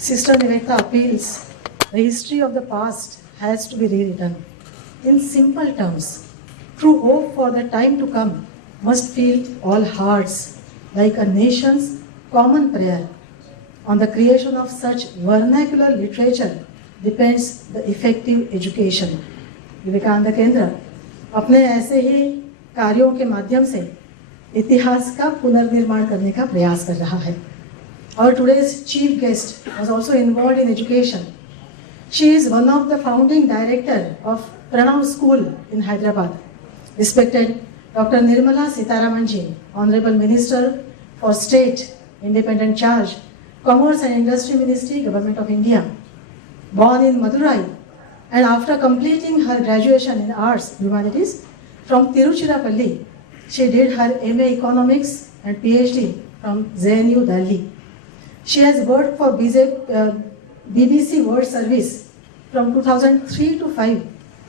Sister Niveta appeals, the history of the past has to be rewritten. In simple terms, true hope for the time to come must fill all hearts like a nation's common prayer. On the creation of such vernacular literature depends the effective education. Vivekananda केंद्र अपने ऐसे ही कार्यों के माध्यम से इतिहास का पुनर्निर्माण करने का प्रयास कर रहा है. Our today's chief guest was also involved in education. She is one of the founding director of Pranav School in Hyderabad. Respected Dr. Nirmala Sitharaman ji, Honorable Minister for State, Independent Charge, Commerce and Industry Ministry, Government of India. Born in Madurai, and after completing her graduation in Arts Humanities from Tiruchirappalli, she did her MA Economics and PhD from JNU Delhi. She has worked for BBC World Service from 2003 to 5.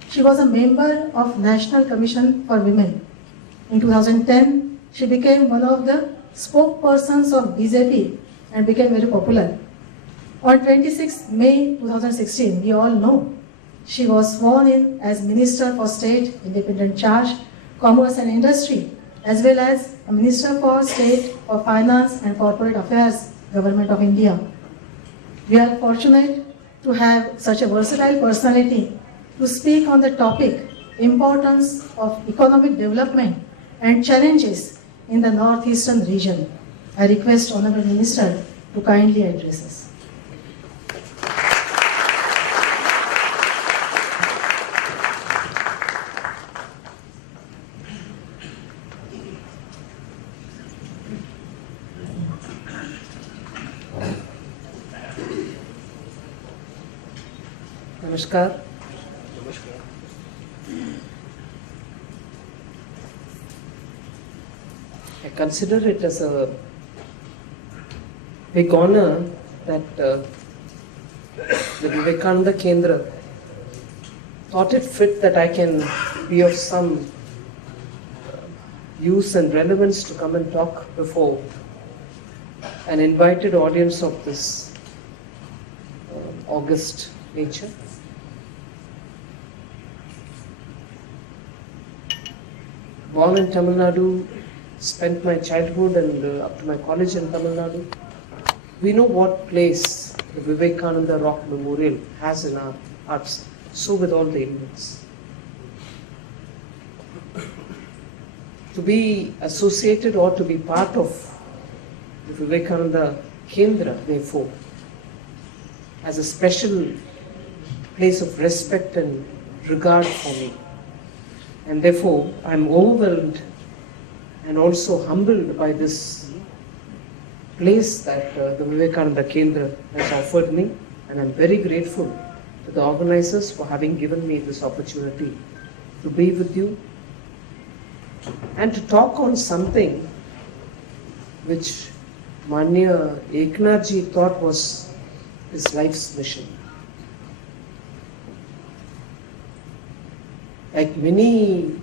She was a member of National Commission for Women. In 2010, she became one of the spokespersons of BJP and became very popular. On 26 May 2016, we all know, she was sworn in as Minister for State, Independent Charge, Commerce and Industry, as well as a Minister for State for Finance and Corporate Affairs, Government of India. We are fortunate to have such a versatile personality to speak on the topic, importance of economic development and challenges in the northeastern region. I request Honorable Minister to kindly address us. Namaskar. I consider it as a big honor that the Vivekananda kendra thought it fit that I can be of some use and relevance to come and talk before an invited audience of this august nature. Born in Tamil Nadu, spent my childhood and up to my college in Tamil Nadu. We know what place the Vivekananda Rock Memorial has in our hearts. So with all the Indians. To be associated or to be part of the Vivekananda Kendra, therefore, has a special place of respect and regard for me. And therefore, I am overwhelmed and also humbled by this place that the Vivekananda Kendra has offered me. And I am very grateful to the organizers for having given me this opportunity to be with you and to talk on something which Manya Eknathji thought was his life's mission. Like many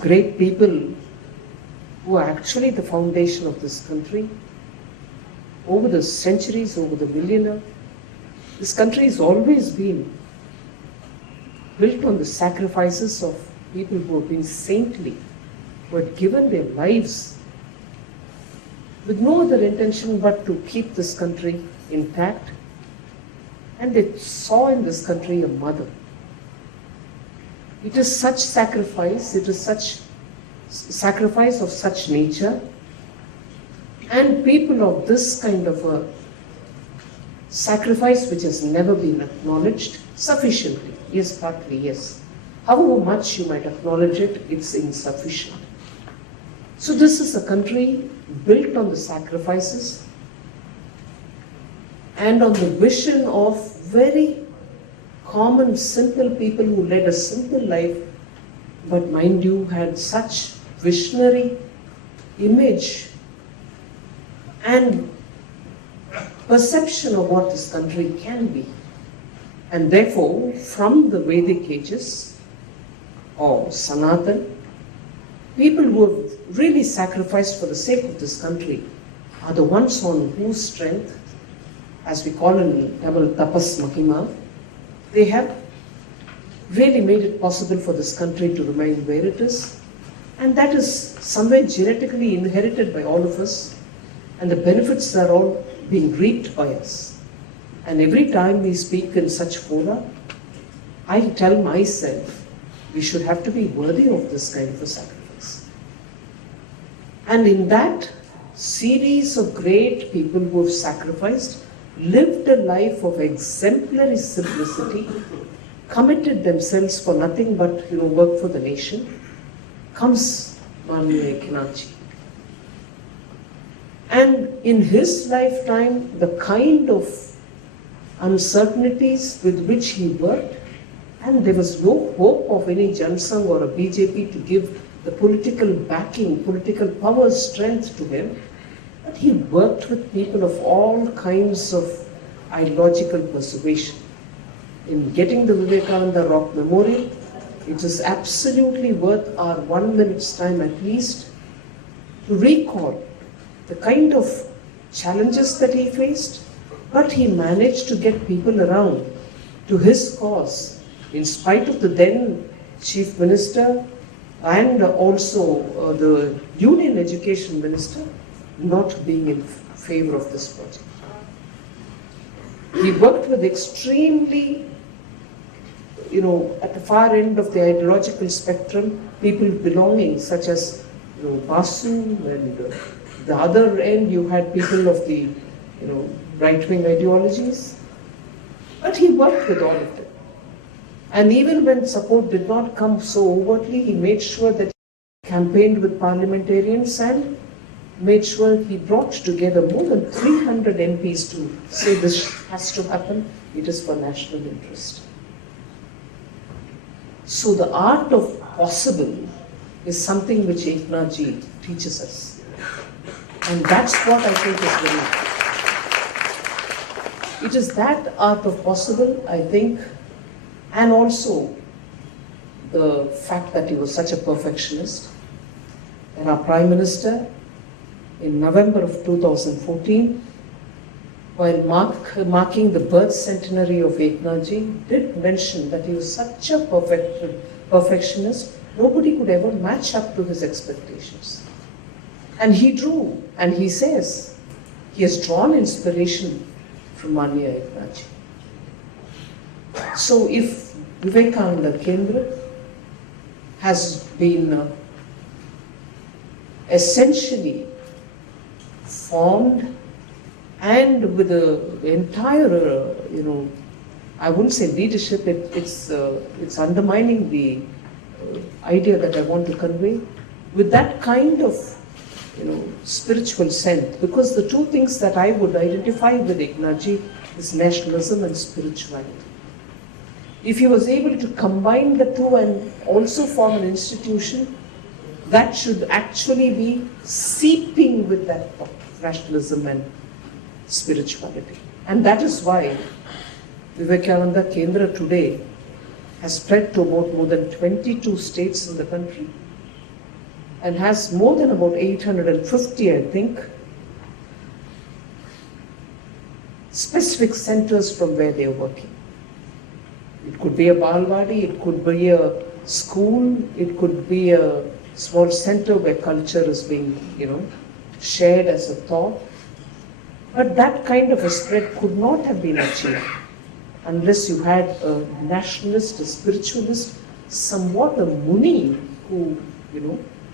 great people who are actually the foundation of this country, over the centuries, over the millennia, this country has always been built on the sacrifices of people who have been saintly, who had given their lives with no other intention but to keep this country intact. And they saw in this country a mother. It is such sacrifice, it is such sacrifice of such nature, and people of this kind of a sacrifice which has never been acknowledged sufficiently. Yes, partly, yes. However much you might acknowledge it, it's insufficient. So this is a country built on the sacrifices and on the vision of very common, simple people who led a simple life, but mind you, had such visionary image and perception of what this country can be. And therefore, from the Vedic ages, or Sanatan, people who have really sacrificed for the sake of this country are the ones on whose strength as we call in Tamil, tapas mahima, they have really made it possible for this country to remain where it is. And that is somewhere genetically inherited by all of us. And the benefits are all being reaped by us. And every time we speak in such fora, I tell myself, we should have to be worthy of this kind of a sacrifice. And in that series of great people who have sacrificed, lived a life of exemplary simplicity, committed themselves for nothing but work for the nation, comes Manmaya Kinachi. And in his lifetime, the kind of uncertainties with which he worked, and there was no hope of any Jansangh or a BJP to give the political backing, political power, strength to him. But he worked with people of all kinds of ideological persuasion. In getting the Vivekananda Rock Memorial, it is absolutely worth our 1 minute's time at least to recall the kind of challenges that he faced, but he managed to get people around to his cause, in spite of the then Chief Minister and also the Union Education Minister not being in favor of this project. He worked with extremely, at the far end of the ideological spectrum, people belonging such as Basu, and the other end you had people of the right-wing ideologies. But he worked with all of them. And even when support did not come so overtly, he made sure that he campaigned with parliamentarians and made sure he brought together more than 300 MPs to say this has to happen, it is for national interest. So the art of possible is something which Eknathji teaches us. And that's what I think is very important. It is that art of possible, I think, and also the fact that he was such a perfectionist. And our Prime Minister, in November of 2014, while marking the birth centenary of Eknathji, did mention that he was such a perfectionist, nobody could ever match up to his expectations. And he drew, and he says, he has drawn inspiration from Manmaya Eknathji. So if Vivekananda Kendra has been essentially formed and with the entire, I wouldn't say leadership, it's undermining the idea that I want to convey, with that kind of spiritual sense, because the two things that I would identify with Eknathji is nationalism and spirituality. If he was able to combine the two and also form an institution, that should actually be seeping with that nationalism and spirituality. And that is why Vivekananda Kendra today has spread to about more than 22 states in the country and has more than about 850, I think, specific centers from where they are working. It could be a Balwadi, it could be a school, it could be a small center where culture is being, shared as a thought. But that kind of a spread could not have been achieved unless you had a nationalist, a spiritualist, somewhat a Muni who,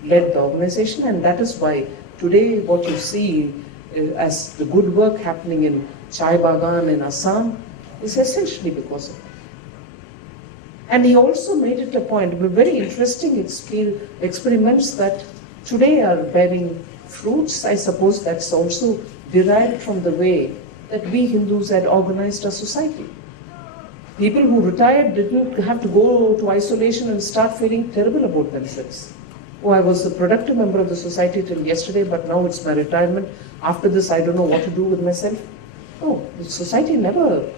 led the organization. And that is why today what you see as the good work happening in Chai Bagan in Assam is essentially because of it. And he also made it a point, very interesting experiments that today are bearing fruits. I suppose that's also derived from the way that we Hindus had organized our society. People who retired didn't have to go to isolation and start feeling terrible about themselves. Oh, I was a productive member of the society till yesterday, but now it's my retirement. After this, I don't know what to do with myself. No, the society never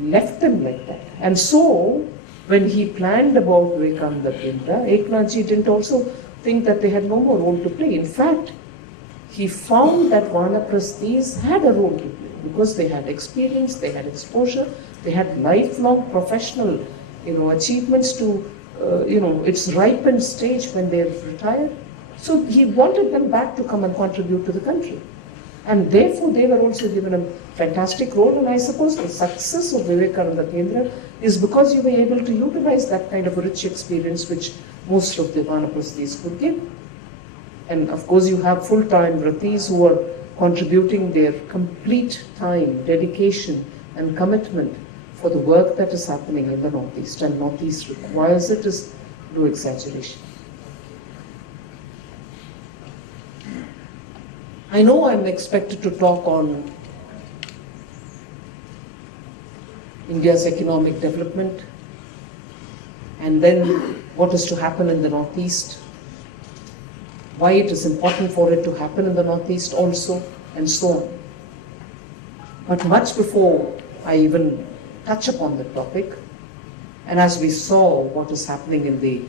left them like that. And so, when he planned about Vivekananda kendra, Eknathji didn't also think that they had no more role to play. In fact, he found that Vanaprasthis had a role to play. because they had experience, they had exposure, they had lifelong professional, achievements to, its ripened stage when they retired. So he wanted them back to come and contribute to the country. And therefore, they were also given a fantastic role. And I suppose the success of Vivekananda Kendra is because you were able to utilize that kind of a rich experience which most of the Vanaprasthis could give. And of course, you have full-time Vratis who are contributing their complete time, dedication, and commitment for the work that is happening in the Northeast. And Northeast requires it is no exaggeration. I know I'm expected to talk on India's economic development and then what is to happen in the Northeast, why it is important for it to happen in the Northeast also, and so on. But much before I even touch upon the topic, and as we saw what is happening in the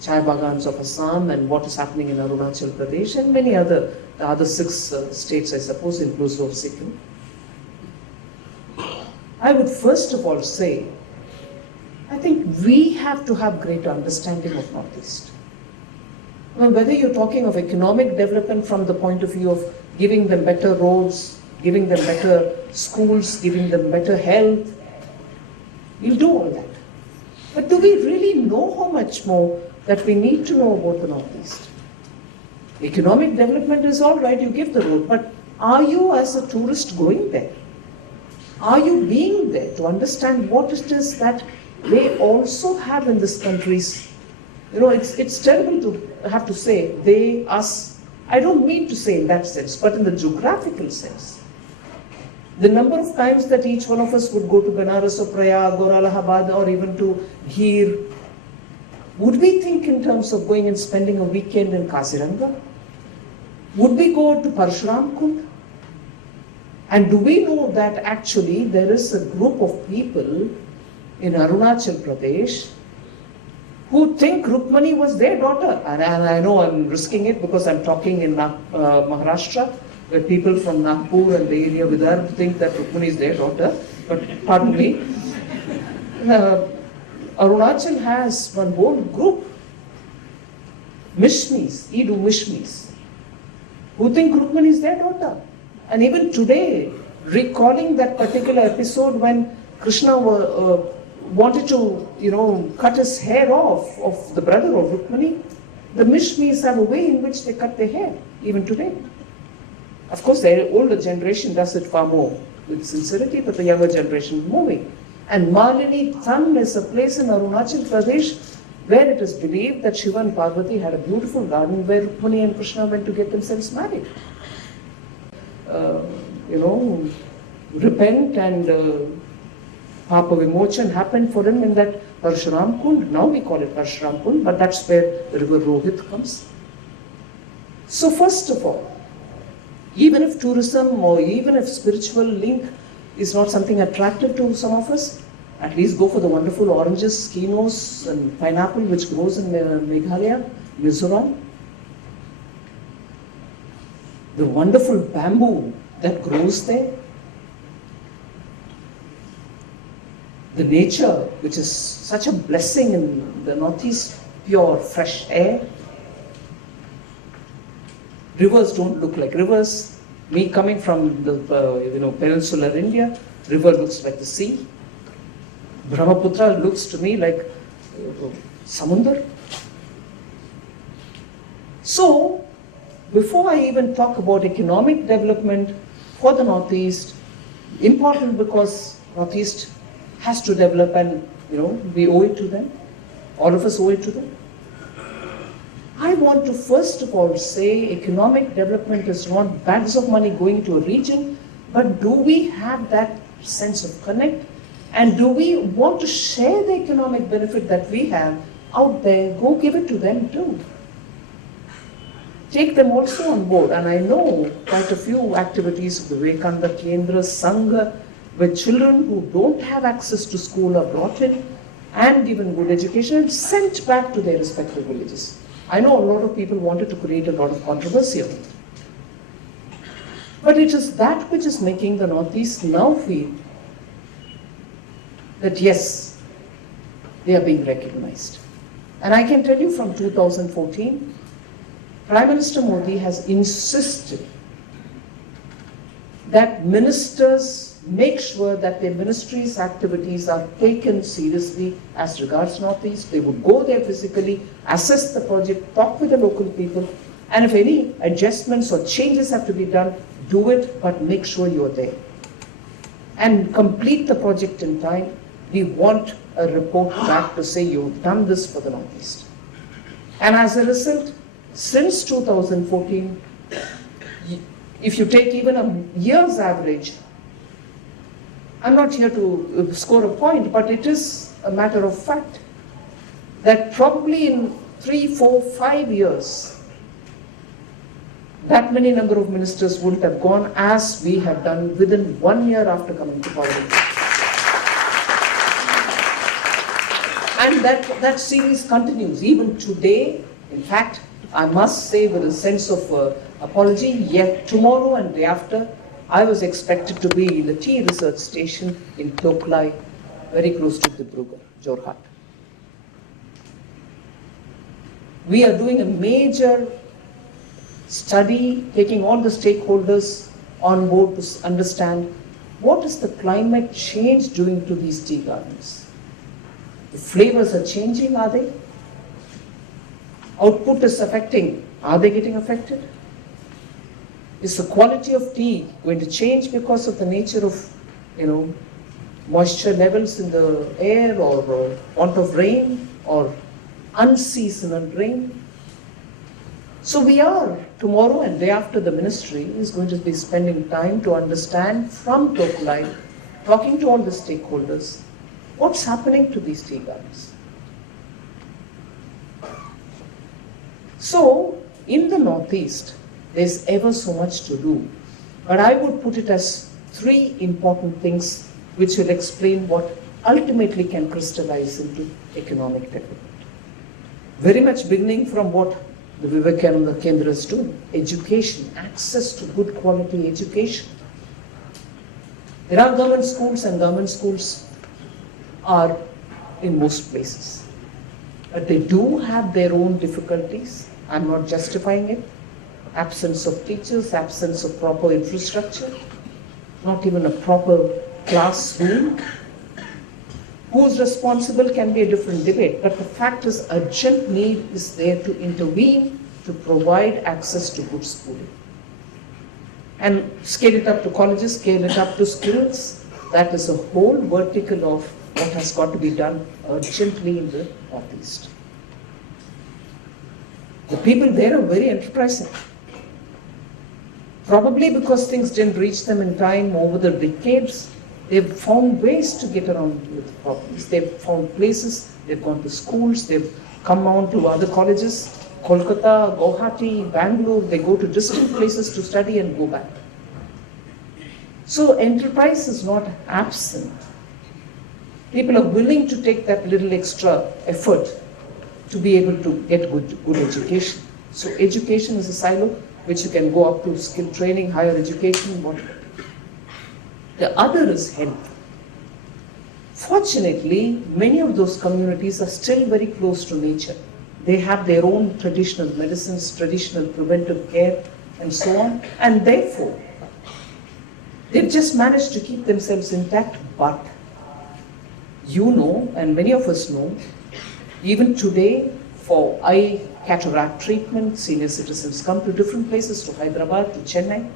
Chai Bagans of Assam and what is happening in Arunachal Pradesh and many the other 6 states, I suppose, inclusive of Sikkim, I would first of all say, I think we have to have greater understanding of Northeast. I mean, whether you're talking of economic development from the point of view of giving them better roads, giving them better schools, giving them better health, you'll do all that. But do we really know how much more that we need to know about the Northeast? Economic development is all right, you give the road, but are you as a tourist going there? Are you being there to understand what it is that they also have in this country's? It's terrible to have to say they, us. I don't mean to say in that sense, but in the geographical sense. The number of times that each one of us would go to Banaras or Prayag or Allahabad or even to Gir, would we think in terms of going and spending a weekend in Kaziranga? Would we go to Parshuram Kund? And do we know that actually there is a group of people in Arunachal Pradesh who think Rukmani was their daughter? And I know I'm risking it because I'm talking in Maharashtra, where people from Nagpur and the area Vidarbha think that Rukmani is their daughter, but pardon me. Arunachal has one whole group, Mishmis, Idu Mishmis, who think Rukmani is their daughter. And even today, recalling that particular episode when Krishna wanted to, cut his hair off of the brother of Rukmani, the Mishmis have a way in which they cut their hair, even today. Of course, the older generation does it far more with sincerity, but the younger generation is moving. And Malini Than is a place in Arunachal Pradesh where it is believed that Shiva and Parvati had a beautiful garden where Rukmani and Krishna went to get themselves married. Repent and Papa Vimochan happened for him in that Parshuram Kund. Now we call it Parshuram Kund, but that's where the river Rohit comes. So first of all, even if tourism or even if spiritual link is not something attractive to some of us, at least go for the wonderful oranges, skinos and pineapple which grows in Meghalaya, Mizoram. The wonderful bamboo that grows there. The nature, which is such a blessing in the Northeast, pure, fresh air. Rivers don't look like rivers. Me coming from the peninsular India, river looks like the sea. Brahmaputra looks to me like Samundar. So, before I even talk about economic development for the Northeast, important because Northeast has to develop and, we owe it to them. All of us owe it to them. I want to first of all say economic development is not bags of money going to a region, but do we have that sense of connect? And do we want to share the economic benefit that we have out there? Go give it to them too. Take them also on board. And I know quite a few activities, Vivekananda kendra, Sangha, where children who don't have access to school are brought in and given good education and sent back to their respective villages. I know a lot of people wanted to create a lot of controversy on it. But it is that which is making the Northeast now feel that yes, they are being recognized. And I can tell you from 2014, Prime Minister Modi has insisted that ministers make sure that their ministry's activities are taken seriously as regards Northeast. They would go there physically, assess the project, talk with the local people, and if any adjustments or changes have to be done, do it, but make sure you're there. And complete the project in time. We want a report back to say you've done this for the Northeast. And as a result, since 2014, if you take even a year's average, I'm not here to score a point, but it is a matter of fact that probably in 3, 4, 5 years, that many number of ministers wouldn't have gone as we have done within 1 year after coming to power. And that series continues even today. In fact, I must say with a sense of apology, yet tomorrow and day after, I was expected to be in the tea research station in Toklai, very close to Dibrugarh, Jorhat. We are doing a major study, taking all the stakeholders on board to understand what is the climate change doing to these tea gardens. The flavors are changing, are they? Output is affecting, are they getting affected? Is the quality of tea going to change because of the nature of, moisture levels in the air or want of rain or unseasonal rain? So we are, tomorrow and day after, the ministry is going to be spending time to understand from Toklai, talking to all the stakeholders, what's happening to these tea gardens. So, in the Northeast, there's ever so much to do. But I would put it as 3 important things which will explain what ultimately can crystallize into economic development. Very much beginning from what the Vivekananda kendra is doing, education, access to good quality education. There are government schools, and government schools are in most places. But they do have their own difficulties. I'm not justifying it. Absence of teachers, absence of proper infrastructure, not even a proper classroom. Who's responsible can be a different debate, but the fact is urgent need is there to intervene to provide access to good schooling. And scale it up to colleges, scale it up to skills. That is a whole vertical of what has got to be done urgently in the Northeast. The people there are very enterprising. Probably because things didn't reach them in time over the decades, they've found ways to get around with problems. They've found places, they've gone to schools, they've come on to other colleges, Kolkata, Guwahati, Bangalore, they go to distant places to study and go back. So enterprise is not absent. People are willing to take that little extra effort to be able to get good education. So education is a silo which you can go up to skill training, higher education, whatever. The other is health. Fortunately, many of those communities are still very close to nature. They have their own traditional medicines, traditional preventive care, and so on. And therefore, they've just managed to keep themselves intact. But you know, and many of us know, even today, for eye cataract treatment, senior citizens come to different places, to Hyderabad, to Chennai.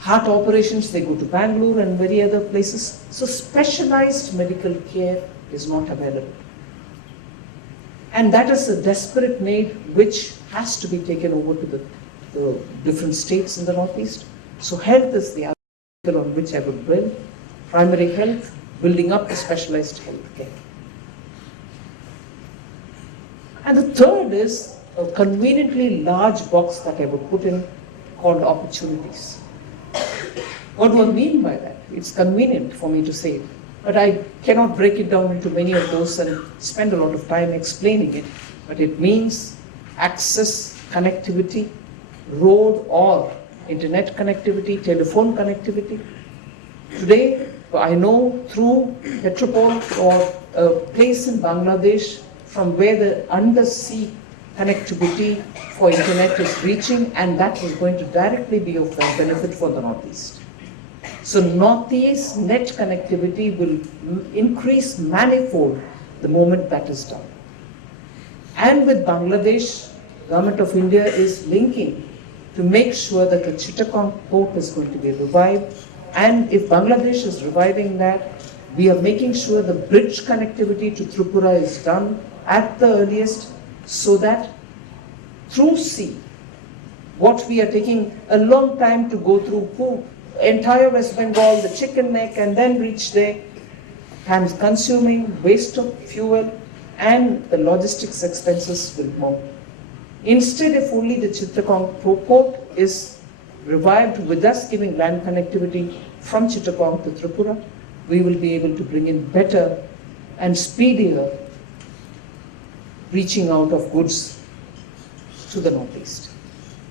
Heart operations, they go to Bangalore and many other places. So specialized medical care is not available. And that is a desperate need which has to be taken over to the different states in the Northeast. So health is the other on which I would build. Primary health, building up the specialized health care. And the third is a conveniently large box that I would put in called opportunities. What do I mean by that? It's convenient for me to say it, but I cannot break it down into many of those and spend a lot of time explaining it. But it means access, connectivity, road or internet connectivity, telephone connectivity. Today, I know through Petropol or a place in Bangladesh from where the undersea connectivity for internet is reaching, and that is going to directly be of benefit for the Northeast. So Northeast net connectivity will increase manifold the moment that is done. And with Bangladesh, Government of India is linking to make sure that the Chittagong port is going to be revived. And if Bangladesh is reviving that, we are making sure the bridge connectivity to Tripura is done at the earliest, so that through sea, what we are taking a long time to go through entire West Bengal, the chicken neck, and then reach there, and consuming waste of fuel, and the logistics expenses will more. Instead, if only the Chittagong port is revived with us giving land connectivity from Chittagong to Tripura, we will be able to bring in better and speedier reaching out of goods to the Northeast.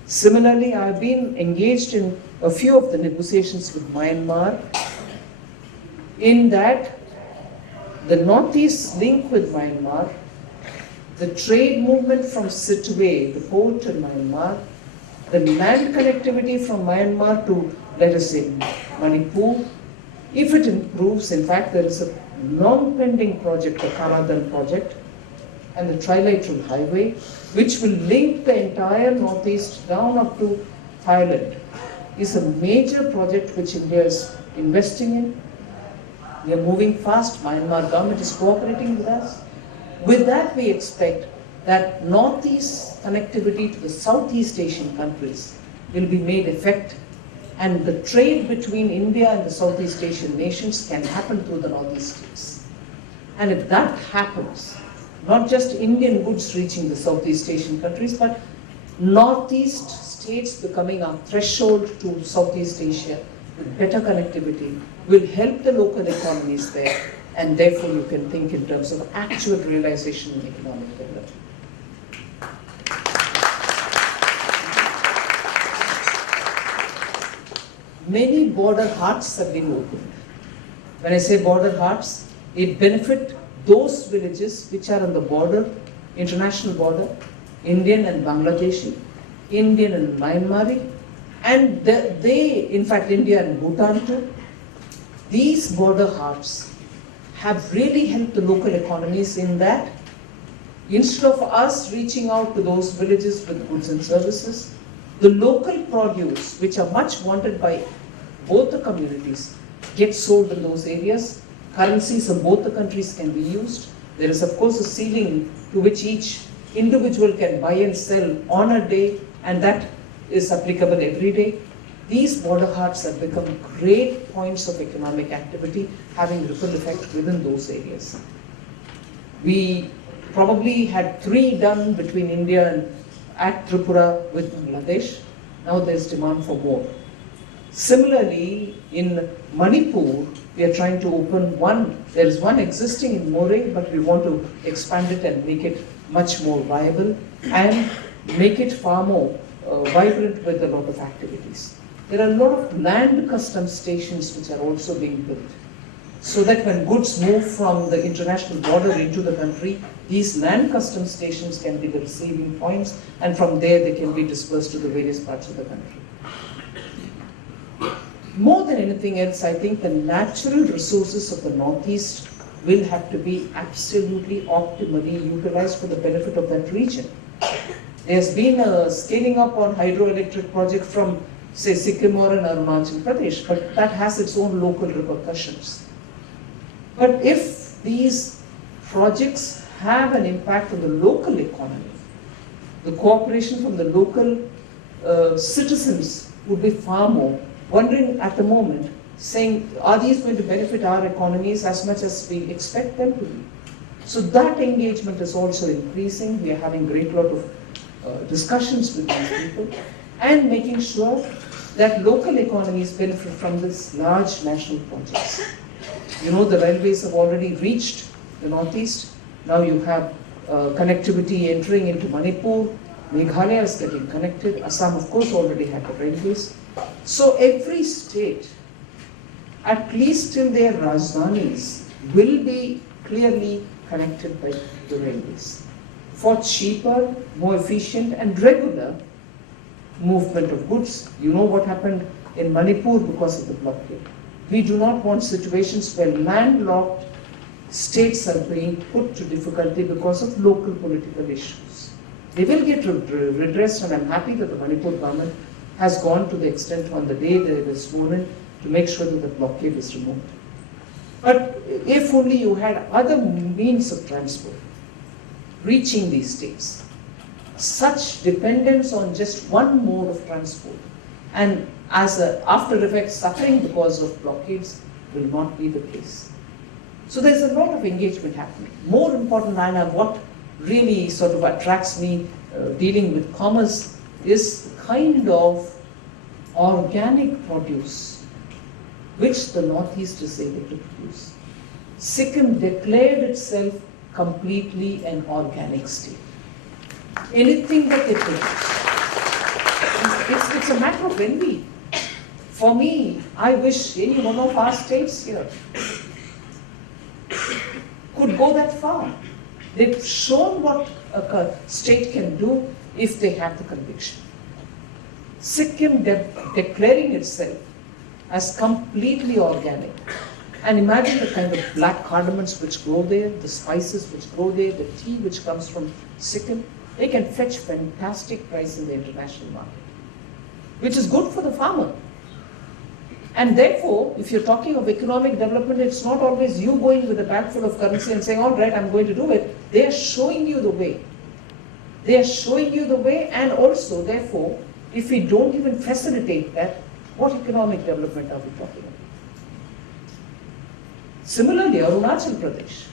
Similarly, I've been engaged in a few of the negotiations with Myanmar, in that the Northeast link with Myanmar, the trade movement from Sittwe, the port in Myanmar, the land connectivity from Myanmar to, let us say, Manipur, if it improves. In fact, there is a long-pending project, the Kanadan project, and the Trilateral Highway, which will link the entire Northeast down up to Thailand, is a major project which India is investing in. We are moving fast. Myanmar government is cooperating with us. With that, we expect that Northeast connectivity to the Southeast Asian countries will be made effective, and the trade between India and the Southeast Asian nations can happen through the Northeast states. And if that happens, not just Indian goods reaching the Southeast Asian countries, but Northeast states becoming a threshold to Southeast Asia with better connectivity will help the local economies there, and therefore you can think in terms of actual realization in economic development. Many border hearts have been opened. When I say border hearts, it benefits those villages which are on the border, international border, Indian and Bangladeshi, Indian and Myanmari, and they, in fact, India and Bhutan too. These border hearts have really helped the local economies in that instead of us reaching out to those villages with goods and services, the local produce, which are much wanted by both the communities, get sold in those areas. Currencies of both the countries can be used. There is, of course, a ceiling to which each individual can buy and sell on a day, and that is applicable every day. These border hearts have become great points of economic activity, having ripple effect within those areas. We probably had 3 done between India and at Tripura with Bangladesh. Now there's demand for more. Similarly, in Manipur, we are trying to open one. There is one existing in Moreh, but we want to expand it and make it much more viable and make it far more vibrant with a lot of activities. There are a lot of land customs stations which are also being built, so that when goods move from the international border into the country, these land customs stations can be the receiving points, and from there they can be dispersed to the various parts of the country. More than anything else, I think the natural resources of the Northeast will have to be absolutely optimally utilized for the benefit of that region. There's been a scaling up on hydroelectric project from, say, Sikkim or in Arunachal Pradesh, but that has its own local repercussions. But if these projects have an impact on the local economy, the cooperation from the local citizens would be far more. Wondering at the moment, saying, are these going to benefit our economies as much as we expect them to be? So that engagement is also increasing. We are having a great lot of discussions with these people and making sure that local economies benefit from this large national projects. You know, the railways have already reached the Northeast. Now you have connectivity entering into Manipur. Meghalaya is getting connected. Assam, of course, already had the railways. So every state, at least till their Rajdhanis, will be clearly connected by the railways for cheaper, more efficient and regular movement of goods. You know what happened in Manipur because of the blockade. We do not want situations where landlocked states are being put to difficulty because of local political issues. They will get redressed, and I'm happy that the Manipur government has gone to the extent on the day they were sworn in to make sure that the blockade is removed. But if only you had other means of transport reaching these states, such dependence on just one mode of transport and as an after effect suffering because of blockades will not be the case. So there's a lot of engagement happening. More important than what really sort of attracts me dealing with commerce is the kind of organic produce which the Northeast is able to produce. Sikkim declared itself completely an organic state. Anything that they produce, it's a matter of envy. For me, I wish any one of our states here could go that far. They've shown what a state can do if they have the conviction. Sikkim declaring itself as completely organic. And imagine the kind of black cardamoms which grow there, the spices which grow there, the tea which comes from Sikkim. They can fetch fantastic price in the international market, which is good for the farmer. And therefore, if you're talking of economic development, it's not always you going with a bag full of currency and saying, all right, I'm going to do it. They are showing you the way. They are showing you the way, and also, therefore, if we don't even facilitate that, what economic development are we talking about? Similarly, Arunachal Pradesh,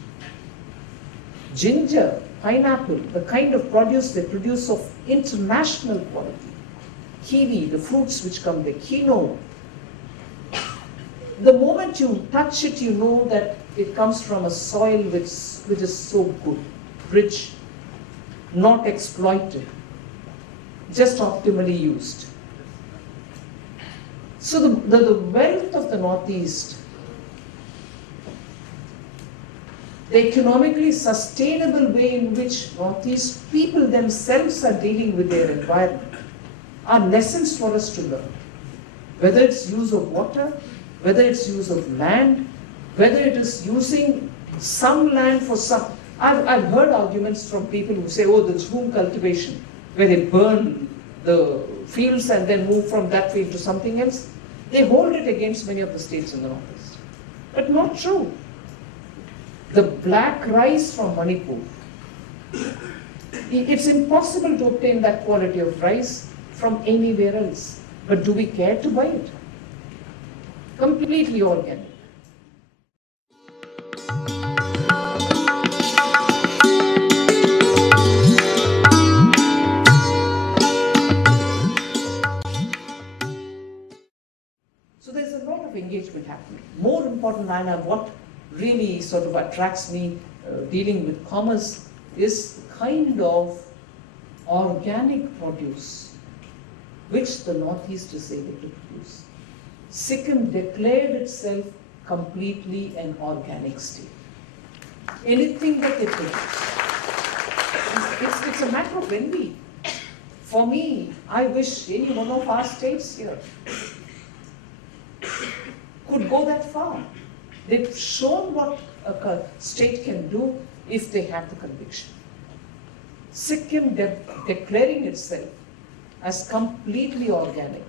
ginger, pineapple, the kind of produce they produce of international quality, kiwi, the fruits which come there, quinoa. The moment you touch it, you know that it comes from a soil which is so good, rich, not exploited, just optimally used. So the wealth of the Northeast, the economically sustainable way in which Northeast people themselves are dealing with their environment are lessons for us to learn. Whether it's use of water, whether it's use of land, whether it is using some land for some. I've heard arguments from people who say, oh, the jhum cultivation, where they burn the fields and then move from that field to something else. They hold it against many of the states in the Northeast. But not true. The black rice from Manipur, it's impossible to obtain that quality of rice from anywhere else. But do we care to buy it? Completely organic. So there's a lot of engagement happening. More important than what really sort of attracts me dealing with commerce is the kind of organic produce which the Northeast is able to produce. Sikkim declared itself completely an organic state. Anything that they produce, it's a matter of envy. For me, I wish any one of our states here could go that far. They've shown what a state can do if they have the conviction. Sikkim declaring itself as completely organic.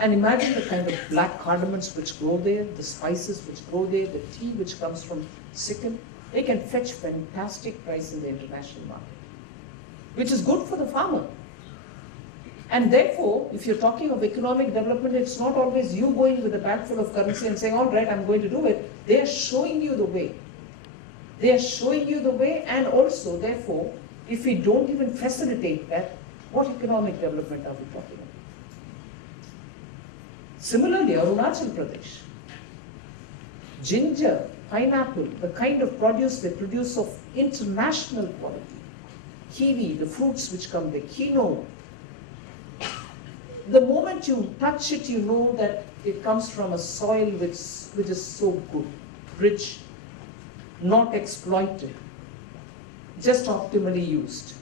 And imagine the kind of black cardamoms which grow there, the spices which grow there, the tea which comes from Sikkim. They can fetch fantastic price in the international market, which is good for the farmer. And therefore, if you're talking of economic development, it's not always you going with a bag full of currency and saying, all right, I'm going to do it. They are showing you the way. They are showing you the way, and also, therefore, if we don't even facilitate that, what economic development are we talking about? Similarly, Arunachal Pradesh, ginger, pineapple, the kind of produce they produce of international quality, kiwi, the fruits which come there, quinoa. The moment you touch it, you know that it comes from a soil which is so good, rich, not exploited, just optimally used.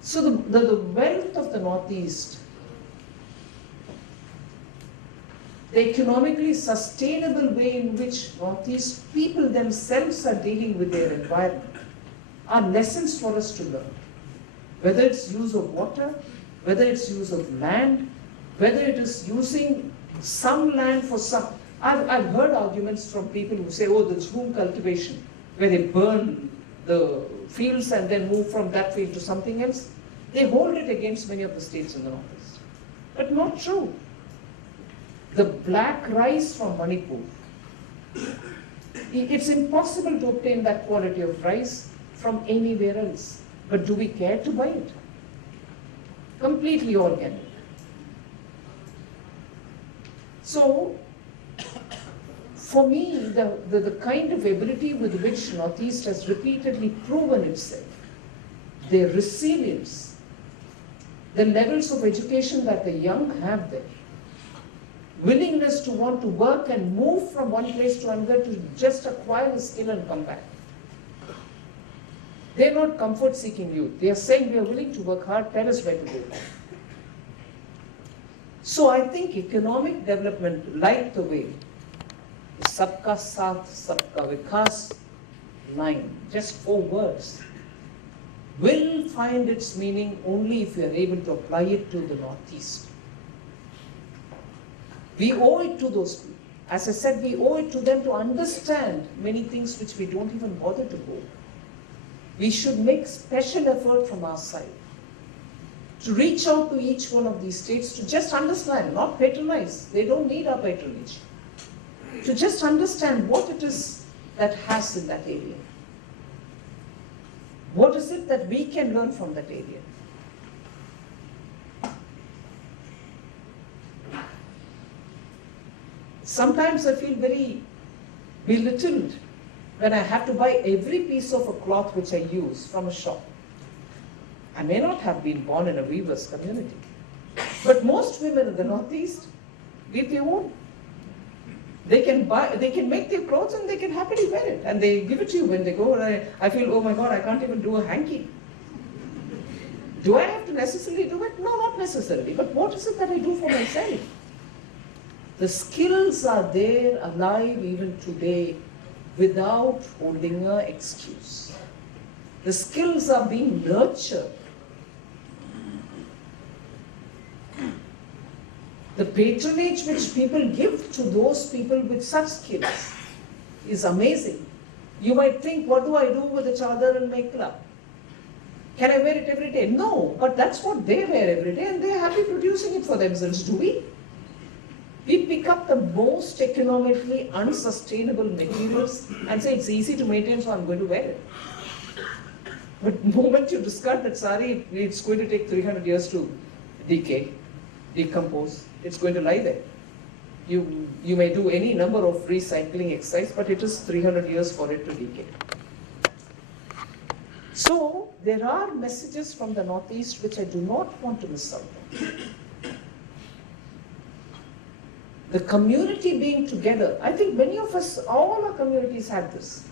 So the wealth of the Northeast, the economically sustainable way in which Northeast people themselves are dealing with their environment are lessons for us to learn. Whether it's use of water, whether it's use of land, whether it is using some land for some. I've heard arguments from people who say, oh, there's room cultivation, where they burn the fields and then move from that field to something else. They hold it against many of the states in the Northeast. But not true. The black rice from Manipur, it's impossible to obtain that quality of rice from anywhere else. But do we care to buy it? Completely organic. So, for me, the kind of ability with which Northeast has repeatedly proven itself, their resilience, the levels of education that the young have there, willingness to want to work and move from one place to another to just acquire a skill and come back. They're not comfort-seeking youth. They are saying we are willing to work hard, tell us where to go. So I think economic development, like the way the Sabka Saath, Sabka Vikas line, just 4 words, will find its meaning only if we are able to apply it to the Northeast. We owe it to those people. As I said, we owe it to them to understand many things which we don't even bother to go. We should make special effort from our side to reach out to each one of these states to just understand, not patronize. They don't need our patronage. To just understand what it is that has in that area. What is it that we can learn from that area? Sometimes I feel very belittled when I have to buy every piece of a cloth which I use from a shop. I may not have been born in a weaver's community, but most women in the Northeast weave their own. They can make their clothes and they can happily wear it, and they give it to you when they go. And I feel, oh my God, I can't even do a hanky. Do I have to necessarily do it? No, not necessarily. But what is it that I do for myself? The skills are there, alive even today, without holding an excuse. The skills are being nurtured. The patronage which people give to those people with such skills is amazing. You might think, what do I do with a chadar and mekla? Can I wear it every day? No, but that's what they wear every day and they're happy producing it for themselves. Do we? We pick up the most economically unsustainable materials and say it's easy to maintain, so I'm going to wear it. But the moment you discard that sari, it's going to take 300 years to decay, decompose. It's going to lie there. You may do any number of recycling exercise, but it is 300 years for it to decay. So there are messages from the Northeast which I do not want to miss out on. The community being together, I think many of us, all our communities had this.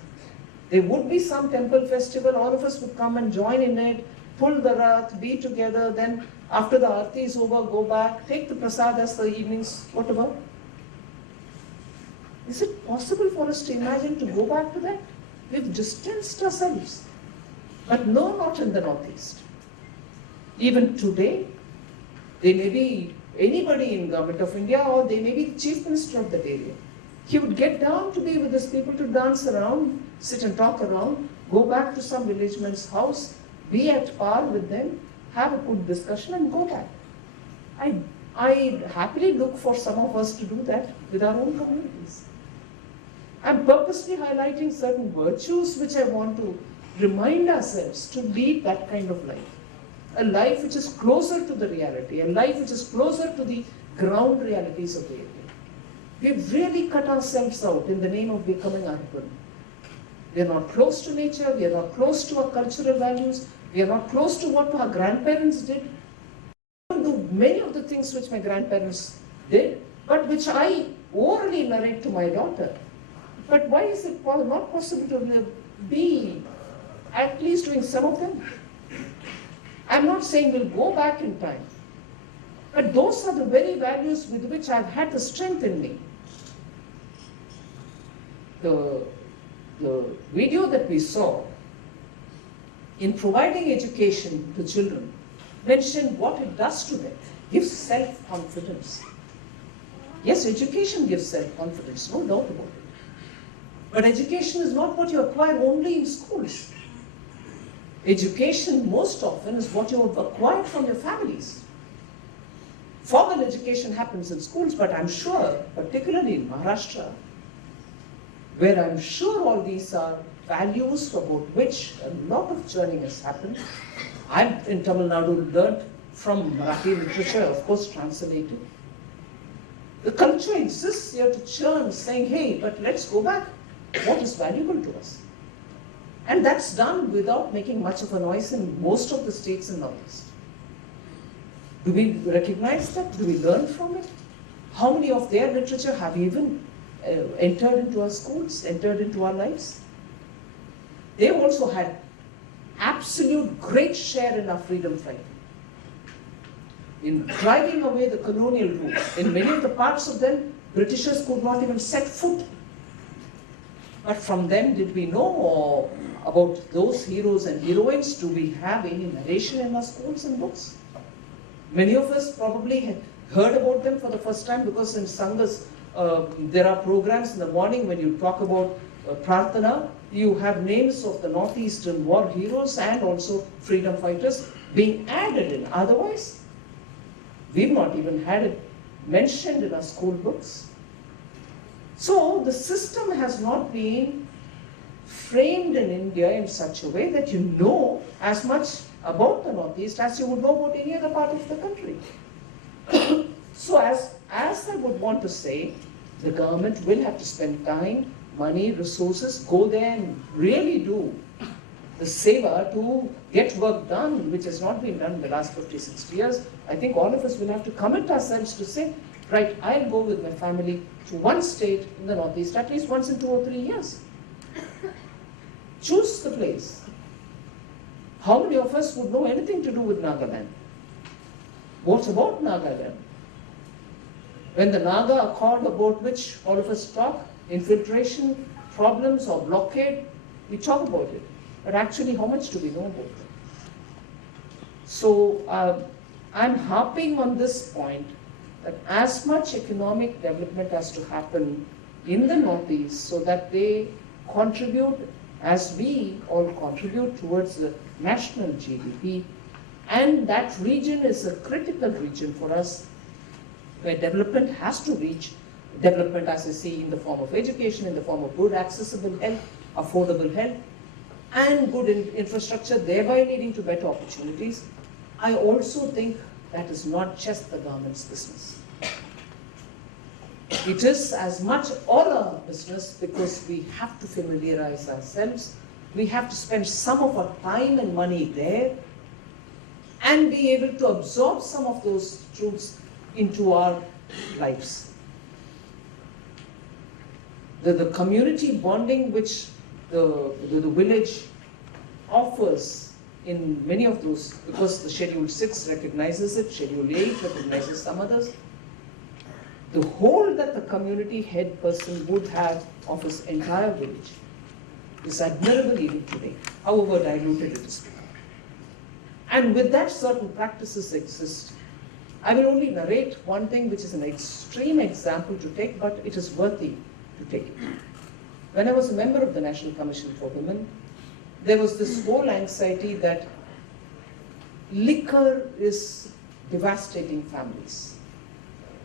There would be some temple festival, all of us would come and join in it, pull the rath, be together, then after the arti is over, go back, take the prasad as the evenings, whatever. Is it possible for us to imagine to go back to that? We've distanced ourselves. But no, not in the Northeast. Even today, there may be anybody in Government of India or they may be the Chief Minister of that area. He would get down to be with his people to dance around, sit and talk around, go back to some villageman's house, be at par with them, have a good discussion and go back. I happily look for some of us to do that with our own communities. I'm purposely highlighting certain virtues which I want to remind ourselves to lead that kind of life. A life which is closer to the reality, a life which is closer to the ground realities of the area. We've really cut ourselves out in the name of becoming urban. We are not close to nature, we are not close to our cultural values, we are not close to what our grandparents did. I don't do many of the things which my grandparents did, but which I orally narrate to my daughter. But why is it not possible to be at least doing some of them? I'm not saying we'll go back in time, but those are the very values with which I've had the strength in me. The video that we saw in providing education to children mentioned what it does to them, gives self-confidence. Yes, education gives self-confidence, no doubt about it. But education is not what you acquire only in schools. Education most often is what you have acquired from your families. Formal education happens in schools, but I'm sure, particularly in Maharashtra, where I'm sure all these are values about which a lot of churning has happened. I've in Tamil Nadu learned from Marathi literature, of course translated. The culture exists here to churn, saying, hey, but let's go back. What is valuable to us? And that's done without making much of a noise in most of the states in Northeast. Do we recognize that? Do we learn from it? How many of their literature have even entered into our schools, entered into our lives? They also had absolute great share in our freedom fight. In driving away the colonial rule, in many of the parts of them, Britishers could not even set foot. But from them, did we know about those heroes and heroines? Do we have any narration in our schools and books? Many of us probably had heard about them for the first time because in Sanghas, there are programs in the morning when you talk about Prarthana, you have names of the Northeastern war heroes and also freedom fighters being added in. Otherwise, we've not even had it mentioned in our school books. So the system has not been framed in India in such a way that you know as much about the Northeast as you would know about any other part of the country. So as I would want to say, the government will have to spend time, money, resources, go there and really do the seva to get work done, which has not been done in the last 50, 60 years. I think all of us will have to commit ourselves to say, right, I'll go with my family to one state in the Northeast, at least once in 2 or 3 years. Choose the place. How many of us would know anything to do with Nagaland? What's about Nagaland? When the Naga Accord about which all of us talk, infiltration, problems or blockade, we talk about it. But actually, how much do we know about it? So I'm harping on this point that as much economic development has to happen in the Northeast so that they contribute as we all contribute towards the national GDP. And that region is a critical region for us where development has to reach. Development, as I see, in the form of education, in the form of good accessible health, affordable health, and good infrastructure, thereby leading to better opportunities. I also think that is not just the government's business. It is as much all our business because we have to familiarize ourselves. We have to spend some of our time and money there and be able to absorb some of those truths into our lives. The community bonding which the village offers in many of those, because the Schedule 6 recognizes it, Schedule 8 recognizes some others, the hold that the community head person would have of his entire village is admirable even today, however diluted it is. And with that, certain practices exist. I will only narrate one thing which is an extreme example to take, but it is worthy to take it. When I was a member of the National Commission for Women, there was this whole anxiety that liquor is devastating families.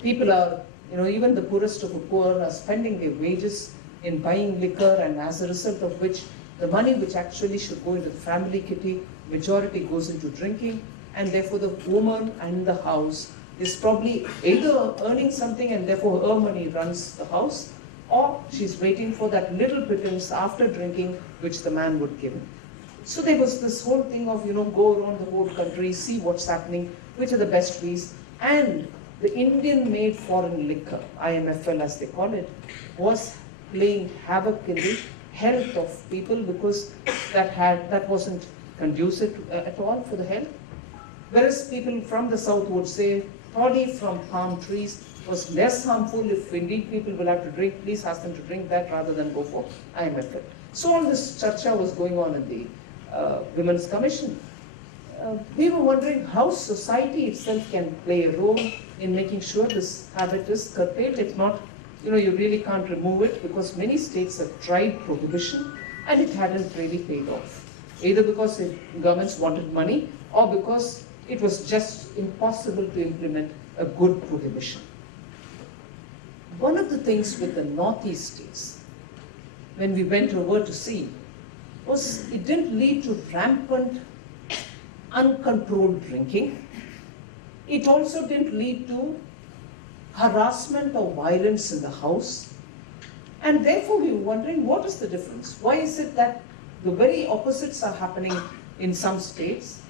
People are, even the poorest of the poor are spending their wages in buying liquor, and as a result of which, the money which actually should go into the family kitty, majority goes into drinking, and therefore the woman and the house is probably either earning something and therefore her money runs the house, or she's waiting for that little pittance after drinking which the man would give him. So there was this whole thing of, go around the whole country, see what's happening, which are the best ways. And the Indian-made foreign liquor, IMFL as they call it, was playing havoc in the health of people because that wasn't conducive at all for the health. Whereas people from the south would say, toddy from palm trees was less harmful. If indeed people will have to drink, please ask them to drink that rather than go for IMFL. So all this charcha was going on in the Women's Commission. We were wondering how society itself can play a role in making sure this habit is curtailed. If not, you really can't remove it because many states have tried prohibition and it hadn't really paid off. Either because the governments wanted money or because it was just impossible to implement a good prohibition. One of the things with the Northeast states, when we went over to see, was it didn't lead to rampant, uncontrolled drinking. It also didn't lead to harassment or violence in the house. And therefore we were wondering, what is the difference? Why is it that the very opposites are happening in some states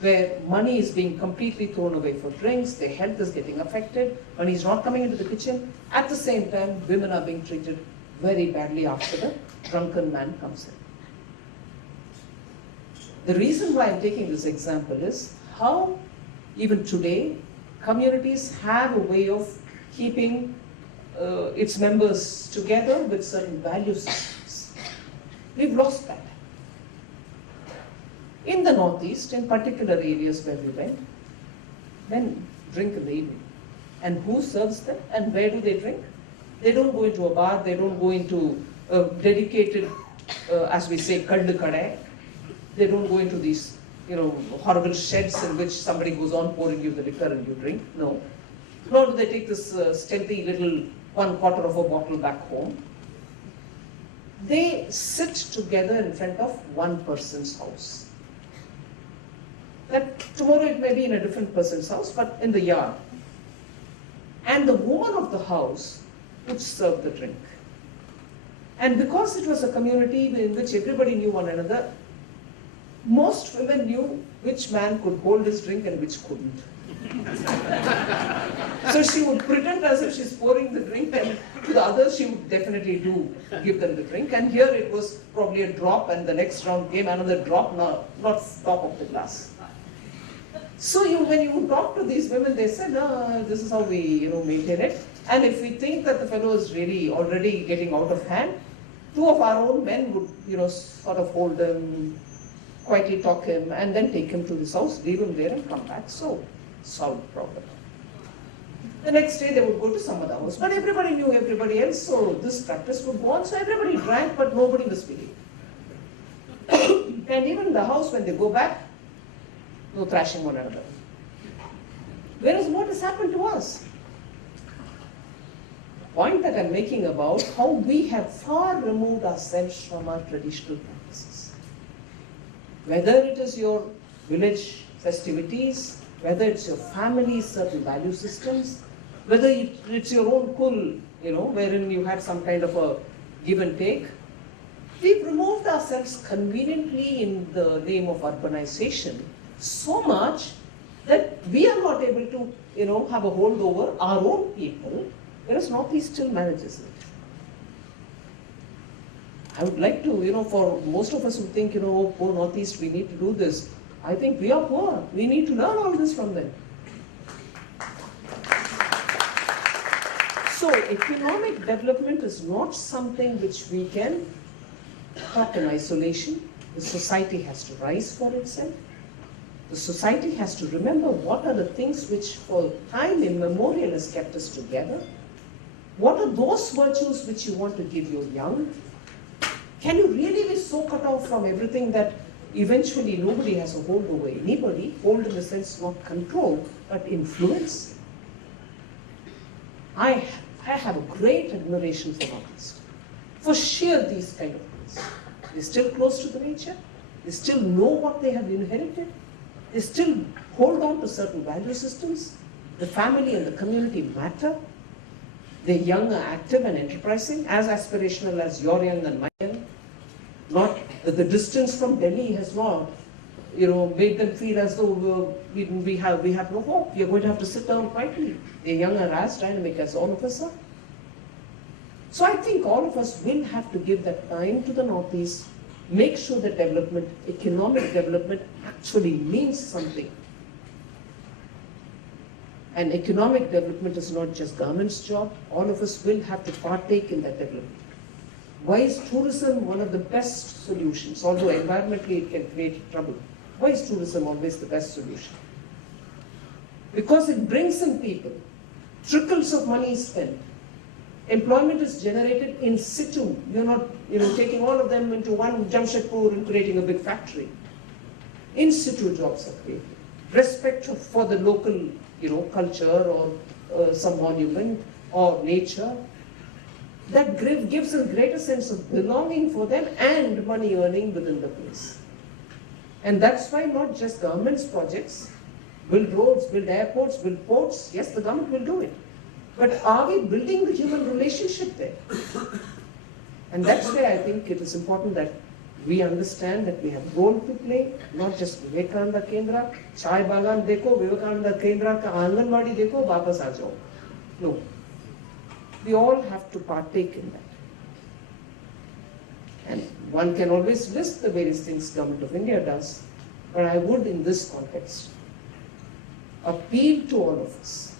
where money is being completely thrown away for drinks, their health is getting affected, money is not coming into the kitchen. At the same time, women are being treated very badly after the drunken man comes in. The reason why I'm taking this example is how even today communities have a way of keeping its members together with certain value systems. We've lost that. In the Northeast, in particular areas where we went, men drink in the evening. And who serves them and where do they drink? They don't go into a bar, they don't go into a dedicated, as we say, kaddu kadai. They don't go into these, horrible sheds in which somebody goes on pouring you the liquor and you drink. No. Nor do they take this stealthy little 1/4 of a bottle back home. They sit together in front of one person's house. That tomorrow it may be in a different person's house, but in the yard. And the woman of the house would serve the drink. And because it was a community in which everybody knew one another, most women knew which man could hold his drink and which couldn't. So she would pretend as if she's pouring the drink, and to the others she would definitely do give them the drink. And here it was probably a drop, and the next round came another drop, not top of the glass. So when you talk to these women, they said, this is how we maintain it. And if we think that the fellow is really already getting out of hand, 2 of our own men would sort of hold him, quietly talk him, and then take him to his house, leave him there and come back. So solve the problem. The next day they would go to some other house, but everybody knew everybody else, so this practice would go on. So everybody drank, but nobody was feeling. And even in the house, when they go back, no thrashing one another. Whereas what has happened to us? The point that I'm making about how we have far removed ourselves from our traditional practices. Whether it is your village festivities, whether it's your family's certain value systems, whether it's your own kul, wherein you had some kind of a give and take, we've removed ourselves conveniently in the name of urbanization so much that we are not able to, have a hold over our own people, whereas Northeast still manages it. I would like to, for most of us who think, poor Northeast, we need to do this. I think we are poor. We need to learn all this from them. So economic development is not something which we can talk in isolation. The society has to rise for itself. The society has to remember what are the things which for time immemorial has kept us together. What are those virtues which you want to give your young? Can you really be so cut off from everything that eventually nobody has a hold over anybody? Hold in the sense not control, but influence. I have a great admiration for artists, for sheer these kind of things. They're still close to the nature. They still know what they have inherited. They still hold on to certain value systems. The family and the community matter. They're young, active and enterprising, as aspirational as you're young and my young. Not that the distance from Delhi has not, made them feel as though we have no hope. You're going to have to sit down quietly. They're young and as dynamic as all of us are. So I think all of us will have to give that time to the Northeast, make sure that development, economic development actually means something. And economic development is not just government's job. All of us will have to partake in that development. Why is tourism one of the best solutions? Although environmentally it can create trouble. Why is tourism always the best solution? Because it brings in people. Trickles of money is spent. Employment is generated in situ. You're not taking all of them into one Jamshedpur and creating a big factory. In situ jobs are created. Respect for the local culture or some monument or nature. That gives a greater sense of belonging for them and money earning within the place. And that's why not just government's projects, build roads, build airports, build ports, yes, the government will do it. But are we building the human relationship there? And that's why I think it is important that we understand that we have a role to play, not just Vivekananda kendra, chai bagan dekho, Vivekananda kendra ka aanganwadi dekho, wapas aa jao. No. We all have to partake in that. And one can always list the various things Government of India does, but I would in this context appeal to all of us.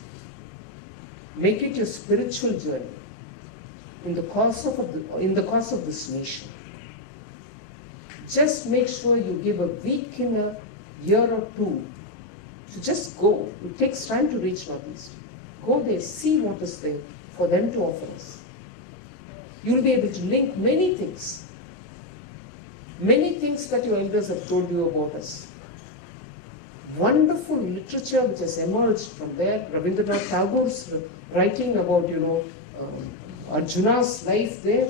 Make it your spiritual journey in the course of this nation. Just make sure you give a week in a year or two to just go. It takes time to reach Northeast. Go there, see what is there for them to offer us. You'll be able to link many things that your elders have told you about us. Wonderful literature which has emerged from there. Rabindranath Tagore's writing about, Arjuna's life there.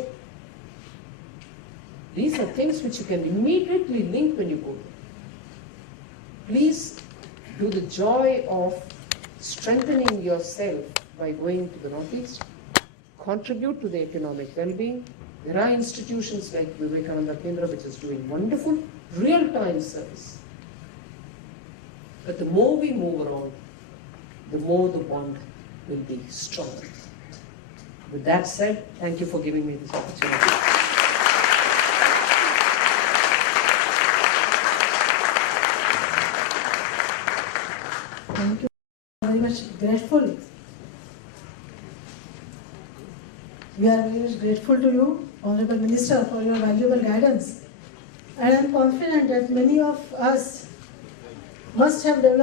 These are things which you can immediately link when you go there. Please do the joy of strengthening yourself by going to the Northeast. Contribute to the economic well-being. There are institutions like Vivekananda Kendra which is doing wonderful real-time service. But the more we move around, the more the bond will be stronger. With that said, thank you for giving me this opportunity. Thank you. Very much grateful. We are very much grateful to you, Honorable Minister, for your valuable guidance. And I am confident that many of us must have developed